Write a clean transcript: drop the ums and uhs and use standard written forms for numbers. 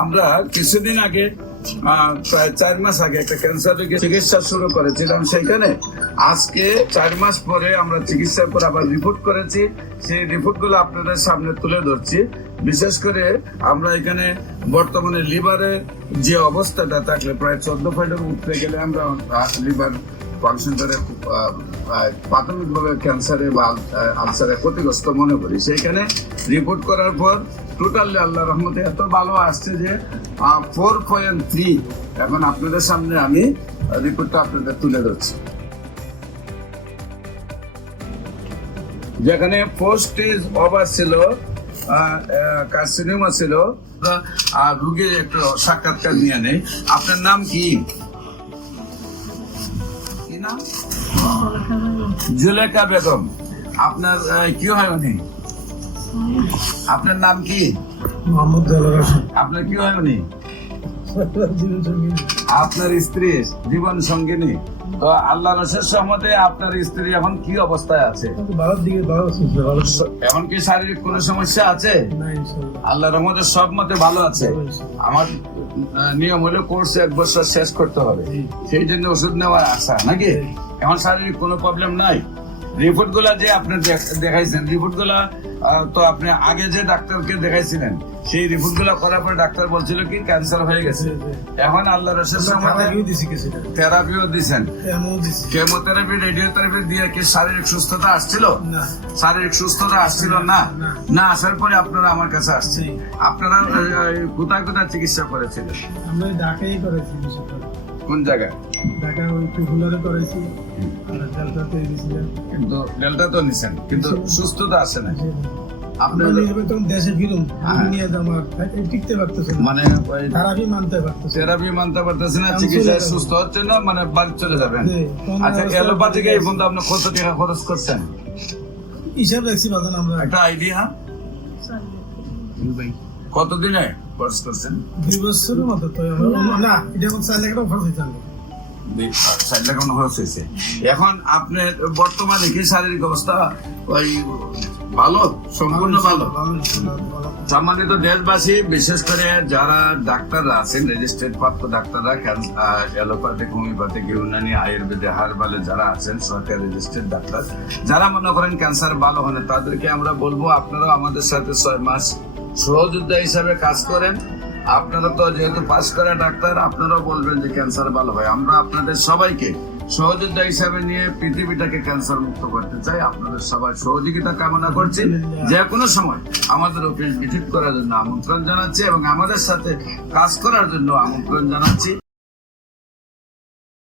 আমরা কিছুদিন আগে প্রায় 4 মাস আগে একটা ক্যান্সার রোগের চিকিৎসা শুরু করেছিলাম। সেখানে আজকে 4 মাস পরে আমরা চিকিৎসার পর আবার রিপোর্ট করেছি। সেই রিপোর্ট গুলো আপনাদের সামনে তুলে ধরছি। বিশেষ করে আমরা এখানে বর্তমানে লিভারের যে অবস্থাটা থাকলে প্রায় 14 পয়েন্টের উঠতে গেলে আমরা লিভার ফাংশনটারে প্রাথমিকভাবে ক্যান্সারে বা আলসারে ক্ষতিগ্রস্ত মনে করি। সেইখানে রিপোর্ট করার পর টোটালি আল্লাহ রহমতে এত ভালো আসছে যে 4.3। এখন আপনাদের সামনে আমি রিপোর্টটা আপনাদের তুলে ধরছি। যেখানে 4 স্টেজ ওভার ছিল, কার্সিনোমা ছিল। আর রোগীর একটু সাক্ষাৎকার নিয়ে নেই। আপনার নাম কি? জুলেখা বেগম। আপনার কি হয় উনি? আপনার নাম কি? মোহাম্মদ দেলোয়ার হোসেন। আপনার কি হয় উনি? আপনার স্ত্রী জীবন সঙ্গিনী। তো আল্লাহর অশেষ রহমতে আপনার স্ত্রী এখন কি অবস্থায় আছে? এখন কি শারীরিক কোনো সমস্যা আছে? আল্লাহর রহমতে সব মতে ভালো আছে। আমার নিয়ম হলো কোর্স 1 বছর শেষ করতে হবে, সেই জন্য ওষুধ নেওয়ার আশা নাকি। এখন শারীরিক কোনো প্রবলেম নাই। রিপোর্ট গুলা যে আপনি দেখাইছেন, রিপোর্ট গুলা তো আপনি আগে যে ডাক্তারকে দেখাইছিলেন সেই রিপোর্ট গুলা করার পরে ডাক্তার বলছিল কি ক্যান্সার হয়ে গেছে। এখন আল্লাহর রহমতে থেরাপিও দিছেন, কেমোথেরাপি, রেডিওথেরাপি দিয়ে কি শারীরিক সুস্থতা আসছিল? শারীরিক সুস্থতা আসছিল না। না আসার পরে আপনারা আমার কাছে আসছে। আপনারা কোথায় কোথায় চিকিৎসা করেছিলেন? আমরা ঢাকায় করেছি। কোন জায়গায়? ঢাকা ওই টুকুলারে করেছি, আর ডেল্টাতে দিয়েছিলেন। কিন্তু ডেল্টা তো নিছেন, কিন্তু সুস্থতা আসে না। আপনার দেশে ফিরুন, নিয়ে আমার টিকতে পারতেছে না, মানে থেরাপি মানতে পারতেছে না, চিকিৎসায় সুস্থ হচ্ছে না, মানে বাড়ি চলে যাবেন। আচ্ছা, অ্যালোপ্যাথিকে এই পর্যন্ত আপনি কত টাকা খরচ করছেন? হিসাব রাখছি বাজান আমরা। একটা আইডিয়া কতদিনে খরচ করছেন? 2 বছরের মতো। তো না, এটা 4 লাখ টাকা খরচ হয়েছে। 4 লাখ টাকা খরচ হয়েছে। এখন আপনার বর্তমানে কি শারীরিক অবস্থা ওই ভালো, সম্পূর্ণ ভালো? সম্মানিত দেশবাসী, বিশেষ করে যারা ডাক্তাররা আছেন, রেজিস্ট্রেড প্রাপ্ত ডাক্তাররা, অ্যালোপ্যাথিক, হোমিওপ্যাথিক, ইউনানি, আয়ুর্বেদে, হার্বালে যারা আছেন সরকারি রেজিস্ট্রেড ডাক্তার, যারা মনে করেন ক্যান্সার ভালো হয় না, তাদেরকে আমরা বলবো আপনারাও আমাদের সাথে 6 মাস সহযোদ্ধা হিসাবে কাজ করেন। আপনারা তো যেহেতু পাস করা ডাক্তার, আপনারাও বলবেন যে ক্যান্সার ভালো হয়। আমরা আপনাদের সবাইকে সহযোদ্ধা হিসাবে নিয়ে পৃথিবীটাকে ক্যান্সার মুক্ত করতে চাই। আপনাদের সবাই সহযোগিতা কামনা করছি। যে কোনো সময় আমাদের অফিস ভিজিট করার জন্য আমন্ত্রণ জানাচ্ছি এবং আমাদের সাথে কাজ করার জন্য আমন্ত্রণ জানাচ্ছি।